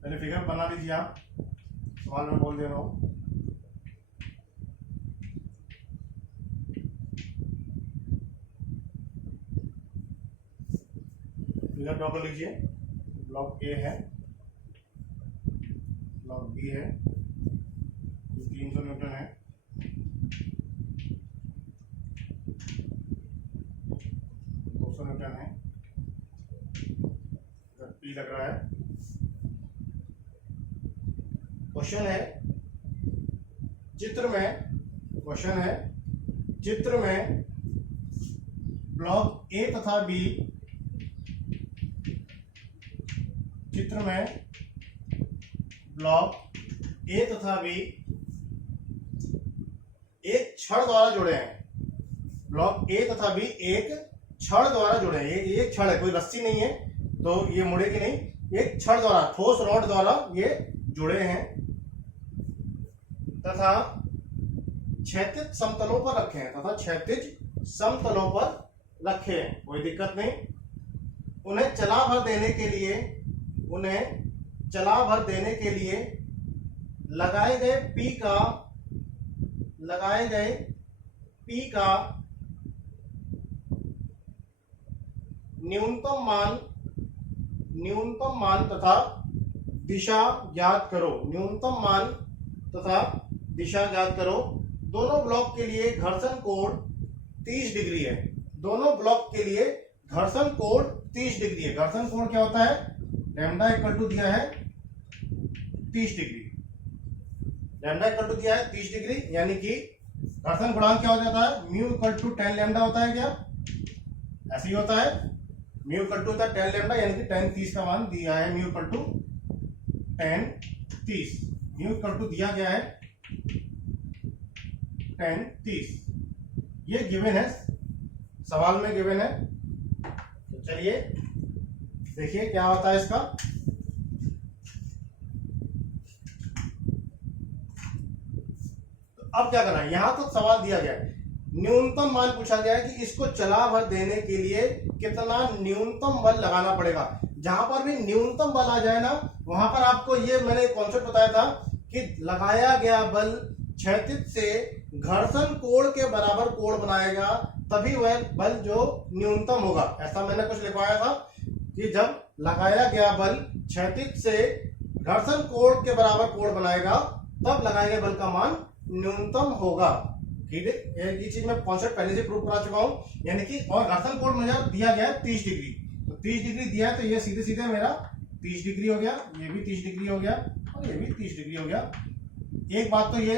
पहले फिगर बना लीजिए आप, सवाल में बोल दे रहा हूं। फिगर ड्रॉ कर लीजिए। ब्लॉक ए है, ब्लॉक बी है, 300 न्यूटन है, 200 न्यूटन है, पी लग रहा है। क्वेश्चन है चित्र में ब्लॉक ए तथा बी चित्र में ब्लॉक ए तथा बी एक छड़ द्वारा जुड़े हैं। ब्लॉक ए तथा बी एक छड़ द्वारा जुड़े हैं। ये एक छड़ है, कोई रस्सी नहीं है, तो ये मुड़ेगी नहीं। एक छड़ द्वारा, ठोस रॉड द्वारा ये जुड़े हैं तथा क्षैतिज समतलों पर रखे हैं, तथा क्षैतिज समतलों पर रखे हैं। कोई दिक्कत नहीं। उन्हें चला भर देने के लिए लगाए गए P का न्यूनतम मान तथा दिशा ज्ञात करो। न्यूनतम मान तथा दिशा ज्ञात करो। दोनों ब्लॉक के लिए घर्षण कोण 30 डिग्री है। दोनों ब्लॉक के लिए घर्षण कोण 30 डिग्री है। घर्षण कोण क्या होता है? लैम्डा इक्वल टू दिया है 30 डिग्री। लैम्डा इक्वल टू दिया है 30 डिग्री, यानी कि घर्षण गुणांक क्या हो जाता है? म्यू इक्वल टू 10 लैम्डा होता है। क्या ऐसे ही होता है? म्यू इक्वल टू होता है 10 लैम्डा, यानी कि 10 30 का मान दिया है। Mu equal to 10 30, mu equal to दिया गया है 10 30। ये गिवन है, सवाल में गिवन है। तो चलिए देखिए क्या होता है इसका। तो अब क्या करना है? यहां तो सवाल दिया गया है, न्यूनतम मान पूछा गया है कि इसको चला भर देने के लिए कितना न्यूनतम बल लगाना पड़ेगा। जहां पर भी न्यूनतम बल आ जाए ना, वहां पर आपको ये मैंने कॉन्सेप्ट बताया था कि लगाया गया बल क्षैतिज से घर्षण कोण के बराबर कोण बनाएगा, तभी वह बल जो न्यूनतम होगा। ऐसा मैंने कुछ लिखवाया था कि जब लगाया गया बल क्षैतिज से घर्षण कोण के बराबर कोण बनाएगा, तब लगाए गए बल का मान न्यूनतम होगा। ठीक है, ये चीज मैं कॉन्सेप्ट पहले से प्रूव करा चुका हूं। यानी कि और घर्षण कोण मुझे दिया गया है 30 डिग्री, तो 30 डिग्री दिया है, तो ये सीधे सीधे मेरा 30 डिग्री हो गया, ये भी 30 डिग्री हो गया और ये भी 30 डिग्री हो गया। एक बात तो ये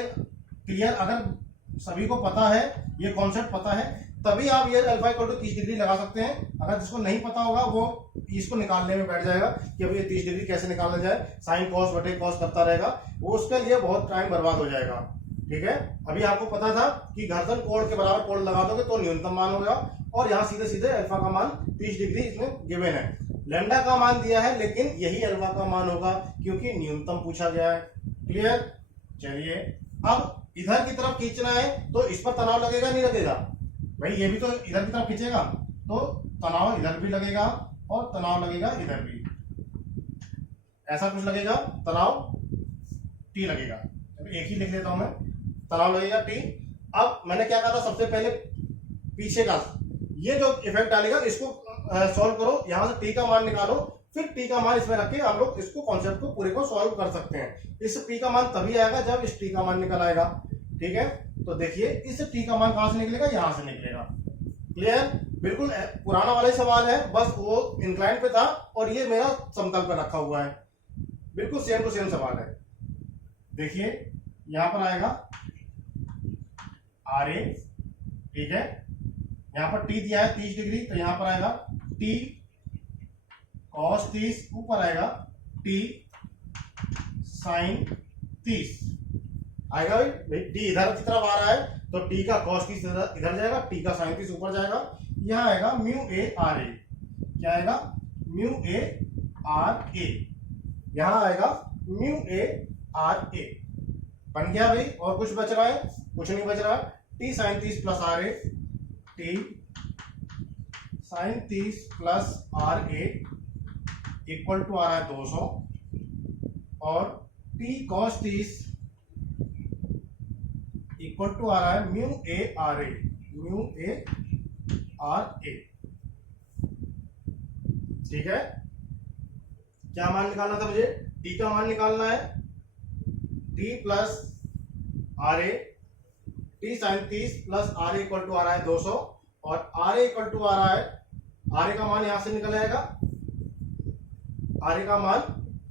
क्लियर, अगर सभी को पता है, ये कॉन्सेप्ट पता है, तभी आप ये अल्फा इक्वल टू 30 डिग्री लगा सकते हैं। अगर जिसको नहीं पता होगा वो इसको निकालने में बैठ जाएगा कि अब ये 30 डिग्री कैसे निकाला जाए, साइन कॉस बटे कॉस करता रहेगा, वो उसके लिए बहुत टाइम बर्बाद हो जाएगा। ठीक है, अभी आपको पता था कि घर्षण कोण के बराबर कोण लगा दोगे तो न्यूनतम मान होगा, और यहाँ सीधे सीधे अल्फा का मान 30 डिग्री इसमें गिवन है। लैम्डा का मान दिया है, लेकिन यही अल्फा का मान होगा क्योंकि न्यूनतम पूछा गया है। क्लियर? चलिए अब इधर की तरफ खींचना है, तो इस पर तनाव लगेगा नहीं लगेगा? भाई ये भी तो इधर की तरफ खींचेगा, तो तनाव इधर भी लगेगा और तनाव लगेगा इधर भी। ऐसा कुछ लगेगा, तनाव T लगेगा। एक ही लिख लेता हूं मैं, तनाव लगेगा T। अब मैंने क्या कहा था सबसे पहले, पीछे का ये जो इफेक्ट डालेगा इसको सॉल्व करो, यहां से T का मान निकालो, फिर T का मान इसमें रख के हम लोग इसको कॉन्सेप्ट को पूरे को सॉल्व कर सकते हैं। इस T का मान तभी आएगा जब इस T का मान निकल आएगा। ठीक है, तो देखिए इस T का मान कहां से निकलेगा? यहां से निकलेगा। क्लियर? बिल्कुल पुराना वाला ही सवाल है, बस वो इंक्लाइन पे था और ये मेरा समतल पे रखा हुआ है। बिल्कुल सेम टू सेम सवाल है। देखिए यहां पर आएगा RA, ठीक है, यहां पर T दिया है 30 डिग्री, तो यहां पर आएगा T cos 30, ऊपर आएगा T sin 30 आएगा। भाई T इधर की तरफ आ रहा है तो T का cos 30 इधर जाएगा, T का sin 30 ऊपर जाएगा। यहां आएगा म्यू A RA, क्या आएगा? म्यू A RA, यहां आएगा म्यू A RA। बन गया भाई, और कुछ बच रहा है? कुछ नहीं बच रहा। T sin 30 plus RA, T sin 30 plus RA equal to आ रहा है 200, और T cos 30 इक्वल टू आ रहा है mu A RA, mu A RA। ठीक है, क्या मान निकालना था मुझे? T का मान निकालना है, T plus RA, T sin 30 plus RA equal to आ रहा है 200, और RA इक्वल टू आ रहा है, RA का मान यहां से निकल आएगा, RA का मान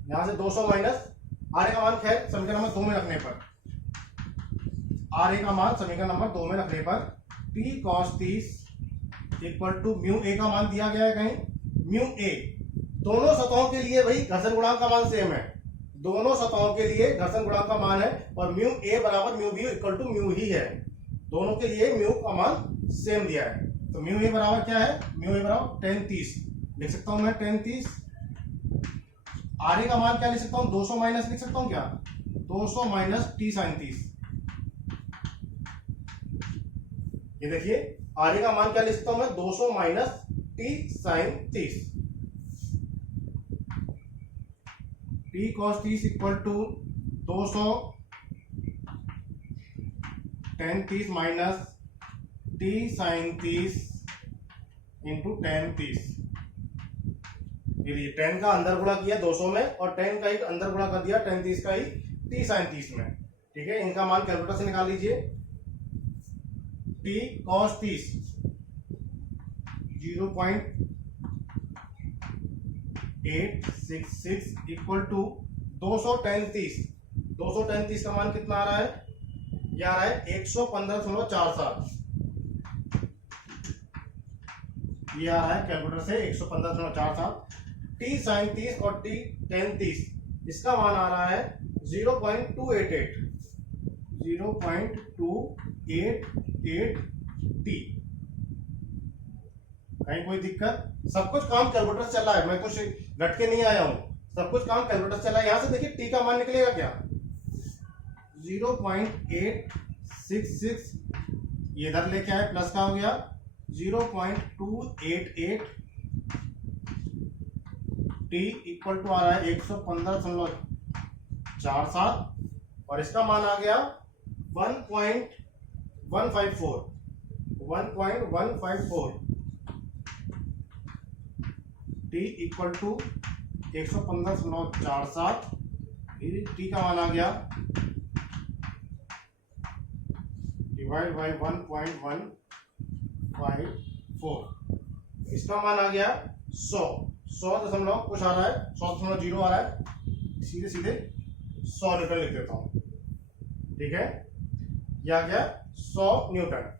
यहां से 200 माइनस RA का मान, खैर समीकरण नंबर 2 में रखने पर, RA का मान समीकरण नंबर 2 में रखने पर T cos 30 equal to mu A का मान दिया गया है कहीं, म्यू ए। दोनों सतहों के लिए भाई घर्षण गुणांक का मान सेम है, दोनों सतहों के लिए घर्षण गुणांक का मान है, और म्यू ए बराबर mu B equal to mu ही है, दोनों के लिए म्यू का मान सेम दिया है। तो म्यू ए बराबर क्या है, म्यू ए बराबर 1030 लिख सकता हूं मैं, 1030। आर ए का मान क्या लिख सकता हूं, 200 माइनस लिख सकता हूं क्या, 200 माइनस टी साइन 30। ये देखिए आर ए का मान क्या लिख सकता हूं मैं, 200 minus T sine 30। T cos 30 equal to 200 tan 30 minus T sine 30 into tan 30। ये tan का अंदर गुणा किया 200 में, और tan का ही अंदर गुणा कर दिया tan 30 का ही टी साइन 30 में। ठीक है, इनका मान कैलकुलेटर से निकाल लीजिए। T cos 30 0.866 equal to 200 tan 30। 200 tan 30 का मान कितना आ रहा है, ये आ रहा है 115.47। ये आ रहा है कैलकुलेटर से 115.47। टी साइन 30 और टी tan 30 इसका मान आ रहा है 0.288 टी। कहीं कोई दिक्कत, सब कुछ काम कैलकुलेटर से चल रहा है, मैं कुछ रट के नहीं आया हूं, सब कुछ काम कैलकुलेटर से चल रहा है। यहां से देखिए टी का मान निकलेगा क्या, 0.866, ये इधर लेके आए प्लस का हो गया 0.288 टी इक्वल टू आ रहा है 115.47, और इसका मान आ गया 1.154 टी इक्वल टू 115.47। टी का मान आ गया डिवाइड बाई 1.154, इसका मान आ गया 100 दशमलव कुछ आ रहा है, 100.0 आ रहा है, सीधे सीधे 100 न्यूटन लिख देता हूं। ठीक है, यह आ गया 100 न्यूटन।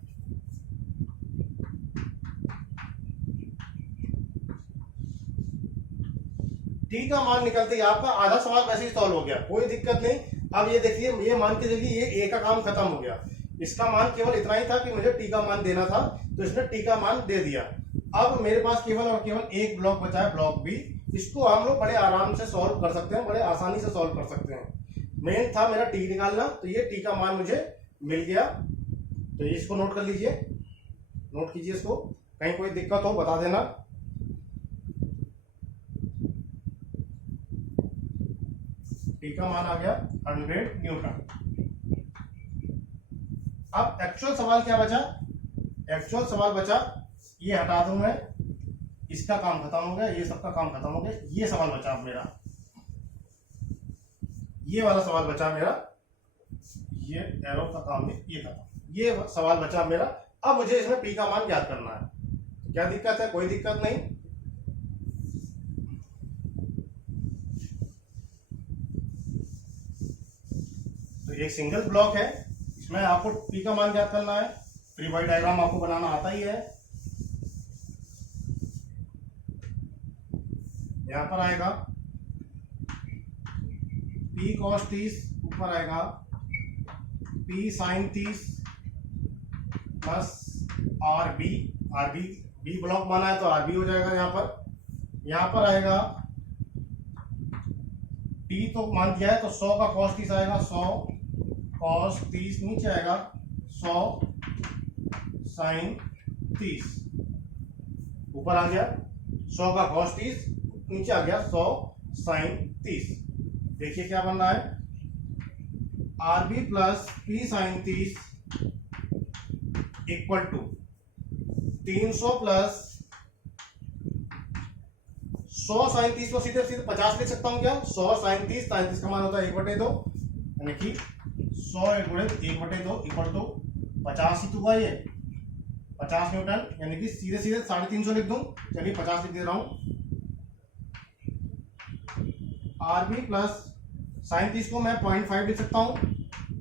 टी का मान निकलते ही आपका आधा सवाल वैसे ही सॉल्व हो गया, कोई दिक्कत नहीं। अब ये देखिए, ये मान के चलिए ये ए का काम खत्म हो गया, इसका मान केवल इतना ही था कि मुझे टी का मान देना था, तो इसने टी का मान दे दिया। अब मेरे पास केवल और केवल एक ब्लॉक बचा है, ब्लॉक बी। इसको हम लोग बड़े आराम से सॉल्व कर सकते हैं, बड़े आसानी से सॉल्व कर सकते हैं। मेन था मेरा टी निकालना, तो ये टी का मान मुझे मिल गया। तो इसको नोट कर लीजिए, नोट कीजिए इसको, कहीं कोई दिक्कत हो बता देना। टी का मान आ गया 100 न्यूटन। अब एक्चुअल सवाल क्या बचा, एक्चुअल सवाल बचा, ये हटा दूं मैं, इसका काम खत्म हो गया, ये सबका काम खत्म हो गया, ये सवाल बचा अब मेरा, ये वाला सवाल बचा मेरा, ये एरो का काम है, ये खत्म, ये सवाल बचा मेरा। अब मुझे इसमें पी का मान ज्ञात करना है। क्या दिक्कत है, कोई दिक्कत नहीं। तो एक सिंगल ब्लॉक है, इसमें आपको पी का मान ज्ञात करना है। फ्री बॉडी डायग्राम आपको बनाना आता ही है। यहां पर आएगा P cos 30, ऊपर आएगा P sin 30 plus RB, B block माना है तो RB हो जाएगा। यहां पर आएगा T तो मान दिया है, तो 100 का cos 30 आएगा, 100 cos 30, नीचे आएगा 100 sin 30, ऊपर आ गया 100 का cos 30, नीचे आ गया 100 sin 30। देखिए क्या बन रहा है, RB plus P sin 30 equal to 300 plus 100 sin 30 को सीधे सीधे 50 लिख सकता हूं क्या, 100 sin 30, sin 30 का मान होता है 1/2, यानी कि 100 गुणित 1/2 इक्वल टू 50 ही तो हुआ, ये 50 न्यूटन, यानी कि सीधे सीधे 350 लिख दूं। चलिए 50 लिख दे रहा हूं। RB प्लस sin 30 को मैं 0.5 लिख सकता हूं,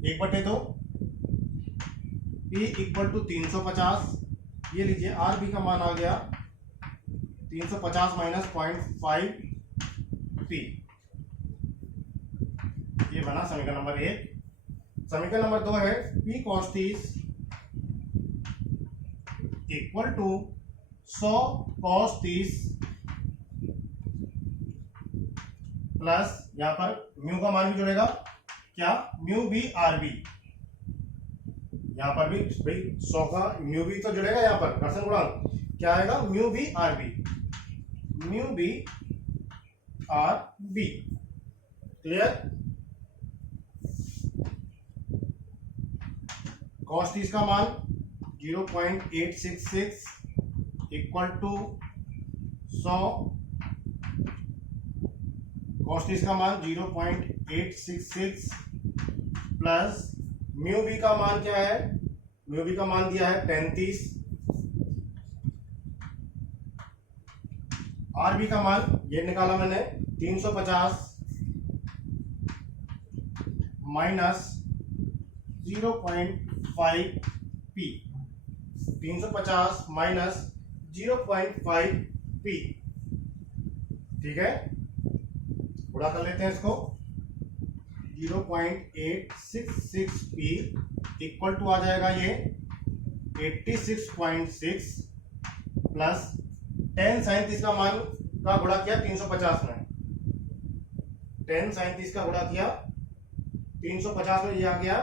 1/2, P इक्वल टू 350 ये लीजिए आर बी का मान आ गया 350 माइनस 0.5 पी। ये बना समीकरण नंबर 1। समीकरण नंबर 2 है P cos 30 equal to 100 cos 30 plus यहां पर म्यू का मान भी जुड़ेगा, क्या म्यू बी आर बी। यहां पर भी भाई 100 का म्यू बी तो जुड़ेगा, यहां पर घर्षण गुणांक क्या आएगा, mu B R B, mu B R B. Clear. cos 30 का मान 0.866 इक्वल टू 100, cos 30 का मान 0.866 प्लस म्यू बी का मान क्या है, म्यू बी का मान दिया है 35, आर बी का मान ये निकाला मैंने 350 माइनस 0.5 पी, 350 माइनस 0.5 पी। ठीक है, पूरा कर लेते हैं इसको। 0.866 पी इक्वल टू आ जाएगा ये 86.6 प्लस 10 sin 30 का मान का गुणा किया 350 में, 10 sin 30 का गुणा किया 350 में, ये आ गया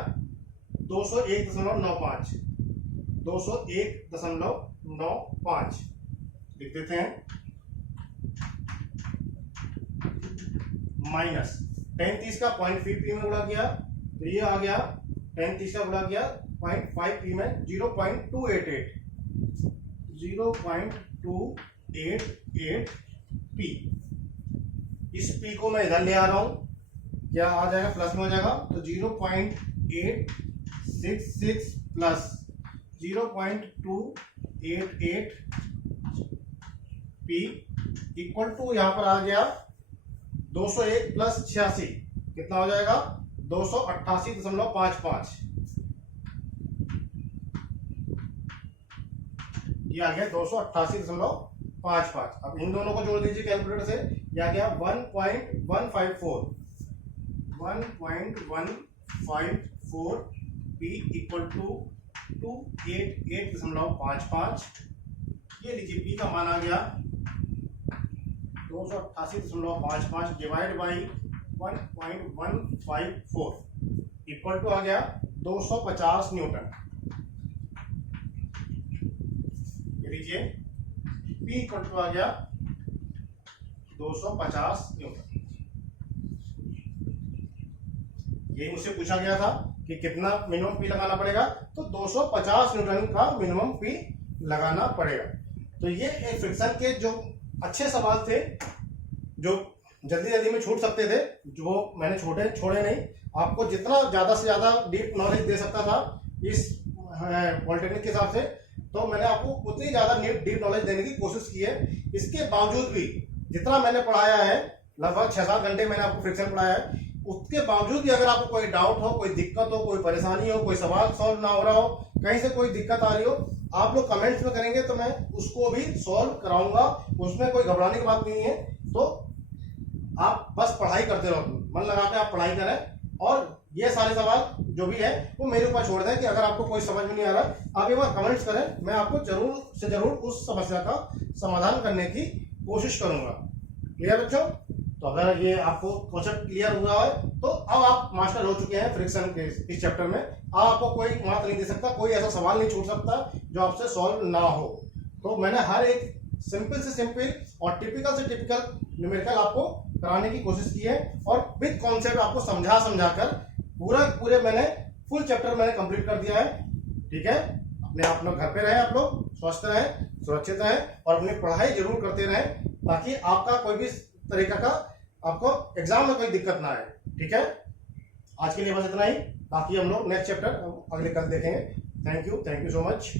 201.95, 201.95 लिख देते हैं, माइनस 10 30 का 0.5 पी में गुणा किया तो ये आ गया 10 30 का गुणा किया 0.5 पी में 0.288 पी। इस पी को मैं इधर ले आ रहा हूं, क्या आ जाएगा, प्लस में हो जाएगा, तो 0.866 प्लस 0.288 पी इक्वल टू यहां पर आ गया 201 प्लस 86 कितना हो जाएगा, 288.55। ये आ गया 288.55। अब इन दोनों को जोड़ दीजिए कैलकुलेटर से, ये आ गया 1.154 पी इक्वल टू 288.55। ये लीजिए पी का मान आ गया 288.55 डिवाइड बाई 1.154 इक्वल टू आ गया 250 न्यूटन। ये लीजिए पी इक्वल टू आ गया 250 न्यूटन। ये मुझसे पूछा गया था कि कितना मिनिमम पी लगाना पड़ेगा, तो 250 न्यूटन का मिनिमम पी लगाना पड़ेगा। तो ये एक फ्रिक्शन के जो अच्छे सवाल थे जो जल्दी जल्दी में छूट सकते थे, जो मैंने छोड़े नहीं। आपको जितना ज्यादा से ज्यादा डीप नॉलेज दे सकता था इस पॉलिटेक्निक के हिसाब से, तो मैंने आपको उतनी ज्यादा डीप नॉलेज देने की कोशिश की है। इसके बावजूद भी जितना मैंने पढ़ाया है, लगभग 6-7 घंटे मैंने आपको फ्रिक्शन पढ़ाया है, उसके बावजूद भी अगर आपको कोई डाउट हो, कोई दिक्कत हो, कोई परेशानी हो, कोई सवाल सॉल्व ना हो रहा हो, कहीं से कोई दिक्कत आ रही हो, आप लोग कमेंट्स में करेंगे तो मैं उसको भी सॉल्व कराऊंगा। उसमें कोई घबराने की बात नहीं है। तो आप बस पढ़ाई करते रहो, मन लगा के आप पढ़ाई करें, और ये सारे सवाल जो भी है वो मेरे ऊपर छोड़ दें कि अगर आपको कोई समझ में नहीं आ रहा आप एक बार कमेंट्स करें, मैं आपको जरूर से जरूर उस समस्या का समाधान करने की कोशिश करूंगा। क्लियर बच्चों? तो अगर ये आपको कॉन्सेप्ट क्लियर हुआ है तो अब आप मास्टर हो चुके हैं फ्रिक्शन के इस चैप्टर में। अब आपको कोई मात नहीं दे सकता, कोई ऐसा सवाल नहीं छूट सकता जो आपसे सॉल्व ना हो। तो मैंने हर एक सिंपल से सिंपल और टिपिकल से टिपिकल न्यूमेरिकल आपको कराने की कोशिश की है, और विद कॉन्सेप्ट आपको समझा कर पूरे मैंने फुल चैप्टर मैंने कंप्लीट कर दिया है। ठीक है, अपने आप लोग घर पे रहें, आप लोग स्वस्थ रहें, सुरक्षित रहें, और अपनी पढ़ाई जरूर करते रहें, ताकि आपका कोई भी तरीका का आपको एग्जाम में कोई दिक्कत ना आए। ठीक है, आज के लिए बस इतना ही, बाकी हम लोग नेक्स्ट चैप्टर अगले कल देखेंगे। Thank you so much.